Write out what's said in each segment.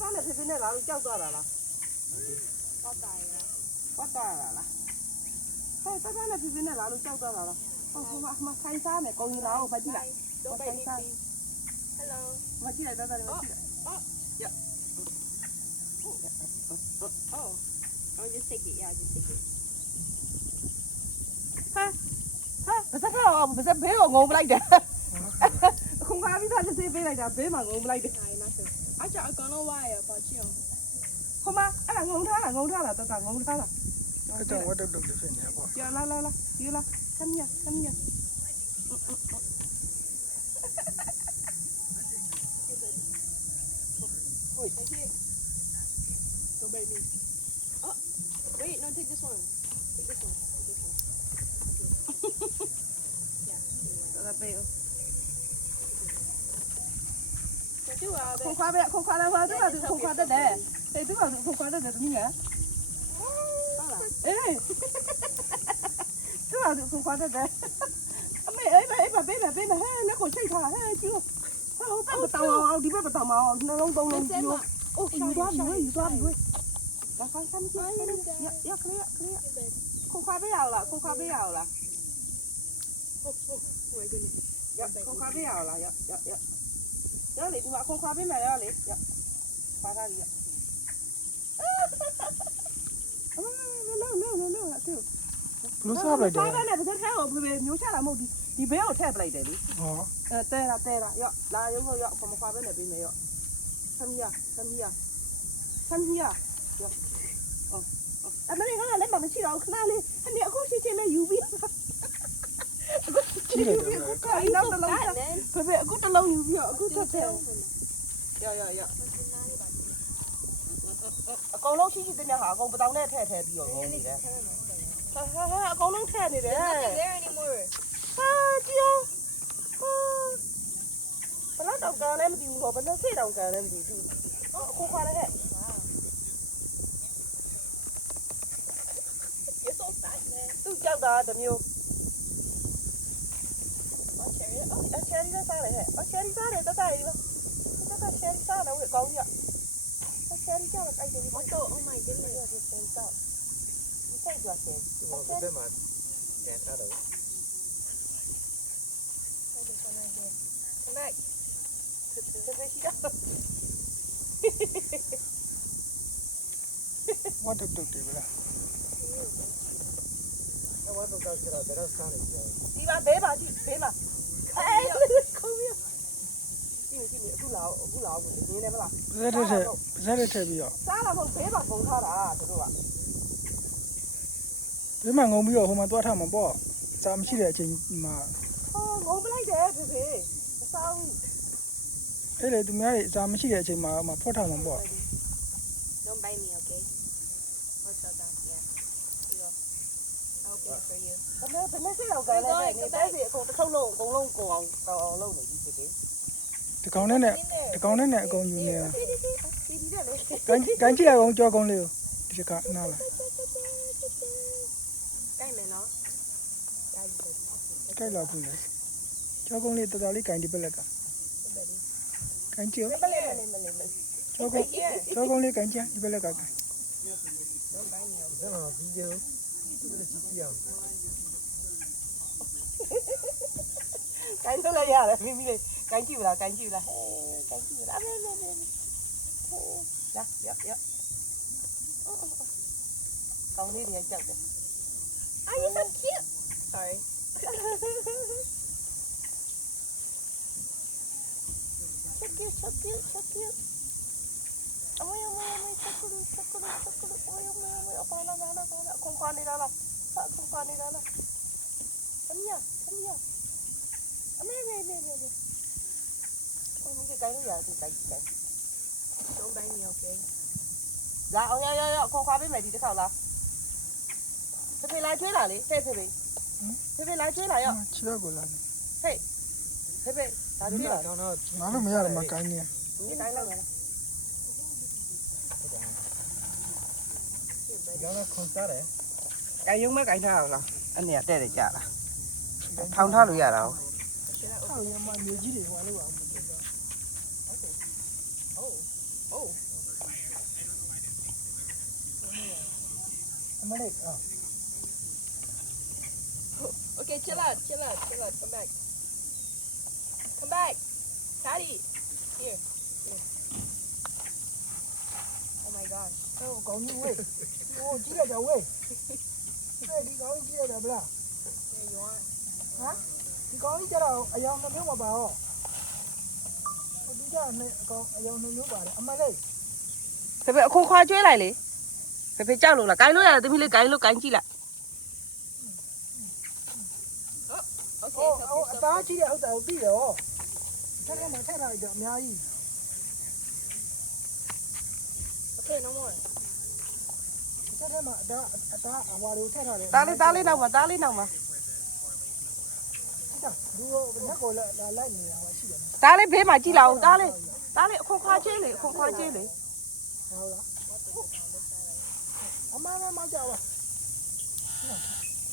သားနဲ့ဖေဖေနဲ့လာလို့ကြောက်သွားတာလားပတ်တာလားဟဲ့သားနဲ့ဖေဖေနဲ့လာလို့ကြောက်သွားတာလားဟိုမှာခိုင်းစားမယ်ကောင်းကြီးလားဟိုဘာကြည့်လိုက်ခိုင်းစား hello မကြည့်လိုက်သားနဲ့မကြည့်လိုက်ရ oh I'll just take it yeah just take it ဟာဘာစကားဘာစဘေးကိုငုံပလိုက်တယ်ခုံကားပြီးသားစစ်ပေးလိုက်တာဘေးမှာငုံပလိုက်တယ်အဲ့ကြောင့်အကောင်လုံးဝါရပါချင်ဟိုမှာအဲ့ဒါငုံထားလားတတငုံထားလားအဲ့ကြောင့်ဝတ်တုတ်တုတ်ဖြစ်နေပေါ့ကြာလာဒီလာခမရOi, right here. Don't bite me. Oh, wait, no, take this one. Take this one. Okay. Yeah. That's big. Không khoa bé, không khoa đâu hoa, tức là không khoa đất đấy. Đây tức là không khoa đất đấy đúng nhỉ? Ê, tức là không khoa đất đấy. Mẹ ấy bà bé nó còn chơi thả chưa? Bắt tàu đi bắt tàu màu nó lông bông lông chưa? Ô,ယူđoan đuôi. Là khoan xăm chứ? Dạ, clear. Không khoa bé nào là. Oh my goodness. Dạ, không khoa bé nào là. Dạ. Đó lấy mà không khoa bên này đó lấy. Dạ. Khoa ra đi ạ. No, tiêu. Lúc sao lại đấy? Cái này phải theo ở về nhớ chắc là một đi béo theo lại để đi. Tê ra. Dạ, là giống rồi dạ, còn một khoa bên này bên này dạ. Xem here. Dạ. Mấy cái này lấy bằng chỉ đầu na lên. Anh nhớ cũng chỉ trên này UV. Cái nó tao lâu phải về cũng tao lâu nhiều cũng tao theo dạ con lâu chỉ tên nhà họ con bắt đầu nè thè bây giờ con gì đấy con lâu thè này đấy chưa bắt đầu đồng cờ em điều rồi bắt đầu xây đồng cờ em gì không qua đấy tôi chào đó đầm nhiều cherry ra sao này hả? Cherry ra này tao tay đi không? Tao cherry ra đâu vậy con nhỉ? Cherry ra là cái gì? Oh my goodness. Cái gì vậy? Cái mà kẹt ra được. Come back. What the duck vậy? What the duck là cái đó sao này? Đi mà bế mà. Ê, không biết. Chị cứ lão như này mà là. Rất là bí ạ. Sao là không bế mà không tha đã, thưa cô ạ. Bế mà ngông bí ạ, hôm mà tôi thăm mà bỏ. Chạm chỉ để trình mà. Ngông bên này để phê. Sao? Thế là tụi mình chạm chỉ để trình mà phốt thăm mà bỏ. Don't bite me, okay? Or shut down, yeah. Here you go. I'll open it for you. Bên này sẽ đầu cái này, cái gì cũng không lâu này đi thế. Thì con này nè, con dùng nè. Cánh chỉ là con cho con liều. Thì cả nào là. Cái này nó. Cái là vui đấy. Cho con liều tao lấy cánh đi bên lại cả. Cánh chưa? Cho con liều cánh chưa? Đi bên lại cả. Cánh nó là nhà đấy, mình đây. Cánh chịu là. Dạ. Con đi thì anh chậm đấy. Oh, you're so cute. Sorry. So cute. Ôi, so cute. Ôi, không khoan đi ra là. Come here. Mẹ. Ôi, cái cánh nó giờ thì cánh. Don't bite me, okay? Dạ, con khoa bên mày đi tới khảo là. Thế lái chơi là đi, thế lái chơi là ạ. Chưa có lần. Thế lái chơi là. Nó là mấy giờ mà cái nè. Cái là này. Nó không sát đấy. Cái giống mấy cái nào là anh nè đây để trả là. Thao được giờ đâu. ရမမြေကြီးတွေဟိုလို့အောင်မပြောတော့အမလေးအော် Okay, chill out. Come back. Come back. Daddy. Here. Oh my gosh. ဟိုကောင်းကြီးဝေးဟိုကြည့်ရကြဝေးဒီကောင်းကြီးကြည့်ရဗလား Here you want. ဟမ်ဒီကောင်းကြီးကြတော့အယောင်နှမျိုးမပါဟောဟိုဒီကအကောင်အယောင်နှမျိုးပါတယ်အမလေး ဖေဖေအခုခွာကျွေးလိုက်လေဖေဖေကြောက်လို့လားကိုင်းလို့ရတယ်သမီးလေးကိုင်းလို့ကိုင်းကြည့်လိုက် Okay, ဟိုအသားကြီးတဲ့ဟုတ်တာကိုသိတယ်ဟောထက်မှာထက်လိုက်တော့အများကြီး okay, no more. ထက်မှာအသားအဝါတွေကိုထက်ထားတယ် တားလေးနောက်မှာတားလေးနောက်မှာ ဒီညကိုလိုက်နေတာဟောရှိတယ် တားလေးဘေးမှာကြည့်လာအောင်တားလေးအခုခွာကျွေးလေအခုခွာကျွေးလေ ဟုတ်လားအမမကြောက်ပါ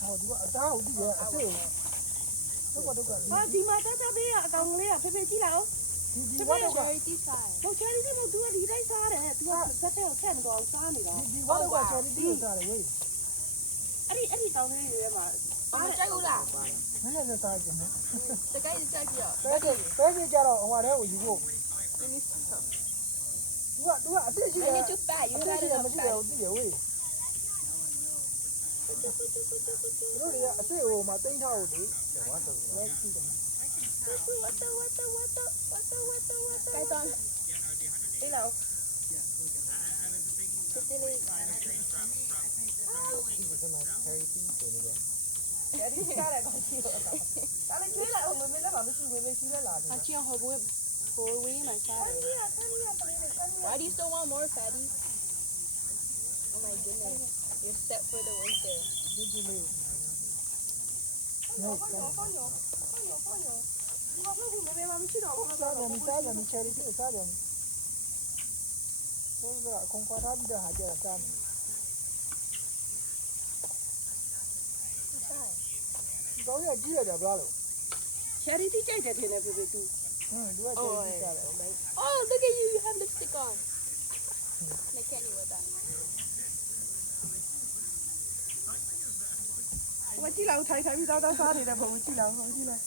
ဟောဒီကအသားကိုသိတယ်အစစ်ကိုဒုက္ခ ဟာဒီမှာတားဘေးကအကောင်လေးကဖေဖေကြည့်လိုက်အောင် ဒီဝါတော့က Charity side. ဟိုချယ်ရီမသူကဒီတိုင်းစားတယ်သူကဇက်တဲ့ကိုခက်နေတော့စားနေတော့ ဒီဝါတော့ကချော်ဒီစားတယ်ဝေး အဲ့ဒီတောင်းလေးတွေထဲမှာ I'm gonna check it out. မင်းလည်းစားကြတယ် The guy is check it out. ပဲကြတော့ဟိုတဲ့ကိုယူဖို့ You need some. သူကအစ်ရှိတယ် You need to fat. You fat တယ် enough မရှိ fat. ဘူးသိရဝေးတို့ရအစ်ကိုမှတင်းထားဖို့လေဝါတော့လည်းရှိတယ် What the? Guys on. Hello. Silly. အဲ့ဒီကားတယ်ကောရှိတော့တားလေးကျွေးလိုက်အောင်မမေလည်းမမရှိဘူးမေရှိလဲလာတယ် I can't hold it. For we my side. Why do you still want more, fatty? Oh my goodness. You're set for the winter. ဒီလေး ဟောလို့မေမေမရှိတော့ဘူး စားတယ်စားတယ်ချယ်ရီစားတယ်ဆိုတော့အကုန်ခွာထားပြီးတော့ဟာကြတာစားတယ် ကောင်းရကြည့်ရတယ်ဗျာလို့ ချယ်ရီတိကြိုက်တယ်ထင်တယ်ဖေဖေသူ ဒီကချယ်ရီစားတယ် Oh, look at you. You have lipstick on. I can't eat with that. ဟိုကြည့်လောက်ထိုင်ပြီးတောက်စားနေတဲ့ပုံကိုကြည့်လောက်ဟိုကြည့်လိုက်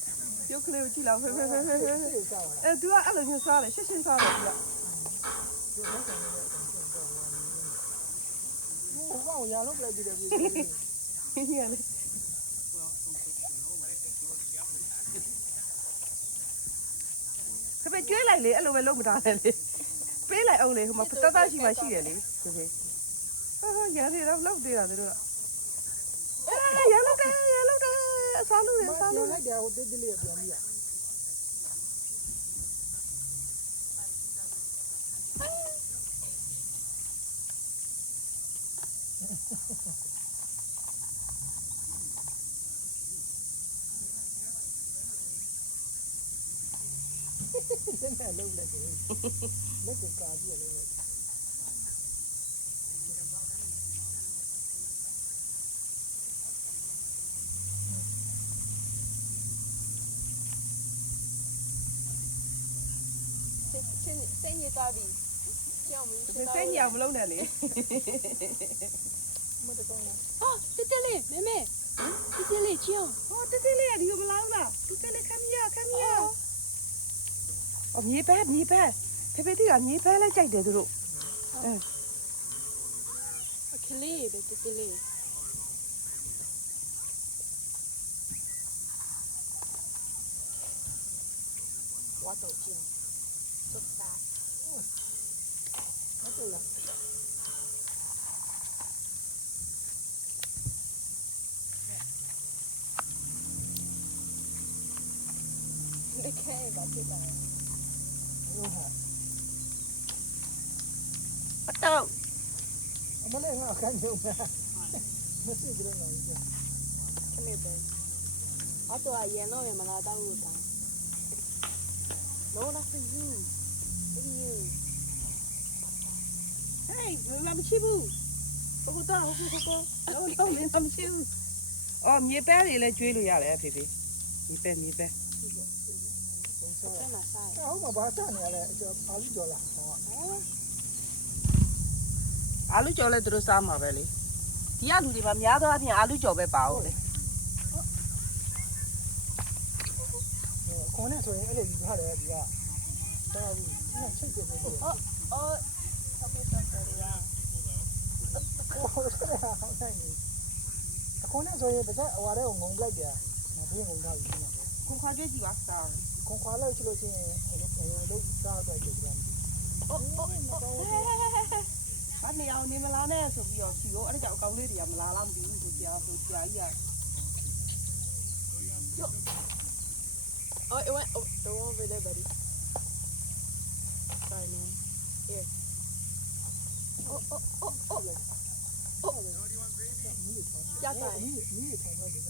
ရုပ်ကလေးကိုကြည့်လောက်ဖေဖေအဲသူကအဲ့လိုမျိုးစားတယ်ရှင်းရှင်းစားတယ်သူက ဟိုကောင်ရလို့ပြလိုက်တယ်ဒီ ဟင်းရလေဖေဖေကျွေးလိုက်လေအဲ့လိုပဲလုံးမထားနဲ့လေပေးလိုက်အောင်လေဟိုမှာတတရှိမှရှိတယ်လေဖေဖေဟာရရတယ်တော့လောက်သေးတာတို့ကရလောက်တယ်အစားလို့ရစားလို့ လိုက်တယ်ဟိုတိတ်လေးပြန်ပြီးရ နဲ့လုံးလိုက်တယ်လက်ကကာပြီးရလို့ Send your Bobby. Tell me. စိတ်ညအောင်မလုံးနဲ့လေ Oh, Titili, meme. Titili, chill. ဟောတိတိလေးကဒီကိုမလာဘူးလားတိတိလေးခမရအော်မြေပဲဖေဖေတိကမြေပဲလိုက်ကြိုက်တယ်သူတို့ Akili, Titili. What the chill? So fast. ဟုတ်တယ်လား Okay, that's it. ဟုတ်ဟာ အတော့ အမလေးငါခံကြုံမရှိကြလို့နော် Come here, babe. I thought I know him and I thought we were done. No, not for you. Look at you. ဟေးလာမရှိဘူးဟိုတော့လုံးမင်းမရှိဘူးအော်မြေပဲတွေလည်းကျွေးလို့ရတယ်ဖေဖေမြေပဲ စား 真的晒。 ဟုတ်မှာဘာစားနေရလဲအာလူကြော်လားဟော အာလူကျော်လဲသူတို့စားမှာပဲလေဒီကလူတွေမှာများသောအားဖြင့်အာလူကျော်ပဲပါဟုတ်လေ ခေါင်းနဲ့ဆိုရင်အဲ့လိုယူထားတယ်ဒီကစားဘူးဒီကချိတ်တယ်ဆိုတော့ 哦，特别特别的。 ဟိုဆက်ရအောင်နိုင်နေခေါင်းနဲ့ဆိုရင်တစ်ချက်ဟိုဟာတဲ့ငုံလိုက်တယ်မဘေးငုံထားပြီနော် ခွန်ခွာကျွေးကြည့်ပါစား ခွန်ခွာလိုက်ချလို့ရှိရင်ဟိုလိုစားတော့ကြည့်ကြတယ် 哦哦哦， ဘာနေအောင်နေမလားနဲ့ဆိုပြီးတော့ဖြီကိုအဲ့ဒါကြောင့်အကောင်လေးတွေကမလာလားမသိဘူးကိုကြာကြီးက oh, it went. Oh, the one over there, buddy. Sorry, man. Here. Oh, oh, oh, oh. Oh. Yeah, မီး sorry. မီးထိုင်လို့ဒီ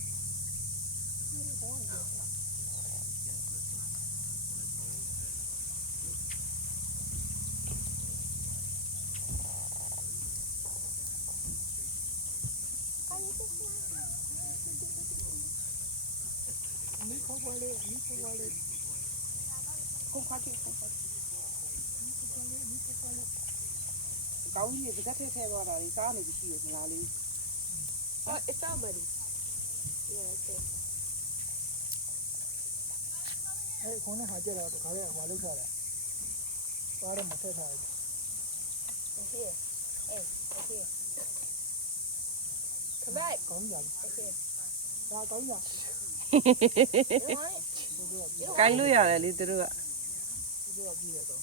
မီးခေါ်ပါလေမီးခေါ်ပါလေ ခွန်ခွာကျွေးခွန်ခွာကောင်းကြီးကတက်ထဲသွားတာလေစားနေပြီရှိရမလားလေ Oh, it's our buddy. Yeah, okay. အဲ့ခေါင်းနဲ့ဟာကြတော့ခါလေးဟွာလောက်ထားတယ်ပါတော့မဆက်ထားဘူး It's here. Hey, it's here. Come back. ကောင်းကြပြီ It's here. ဒါကောင်းကြ You don't want it? ဘုရားပြီး ကိုင်းလို့ရတယ်လေသူတို့က ဘုရားပြီးရတော့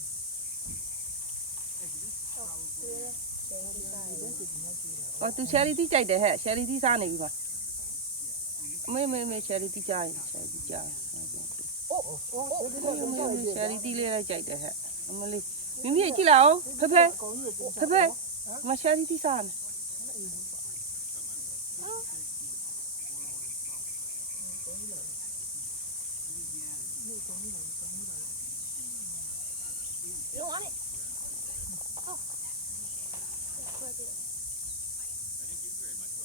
ဟောသူချယ်ရီတီးကြိုက်တယ်ဟဲ့ချယ်ရီတီးစားနေပြီပါအမေချယ်ရီတီးကြားရင်ချယ်ရီတီးကြား အိုးဒီလို ချယ်ရီတီးလေးလိုက်ကြိုက်တယ်ဟဲ့အမလေးမိမိကြည့်လာအောင်ဖဖေ ကောင်းကြီးကို ဖဖေမချယ်ရီတီးစားနေ You don't want it?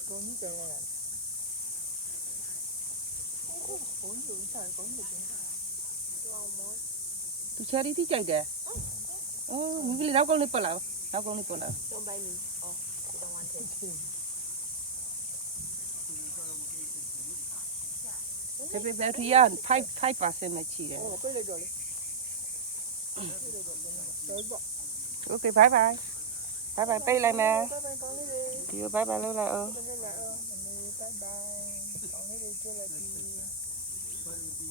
ကောင်းကြီးတယ်ကောင်းကြီးဆိုင်ကောင်းကြီးတယ် You want more? သူချယ်ရီတီးကြိုက်တယ်အော်မိမိလေးနောက်ကောင်းလေးပတ်လာနောက်ကောင်းလေးပတ်လာ Don't buy me. Oh, you don't want it. ဖဖေဘက်ထရီက5% ပဲချီတယ် ဟောပြေးလိုက်တော့လေတော်ပါ Okay bye bye bye bye ပိတ်လိုက်မယ် 拜拜ကောင်းလေးတွေ ဒီကို bye bye လုပ်လိုက်အောင် ဘယ်လိုလဲမမေဘိုင်ဘိုင်ကောင်းလေးတွေကြွလိုက်ပြီ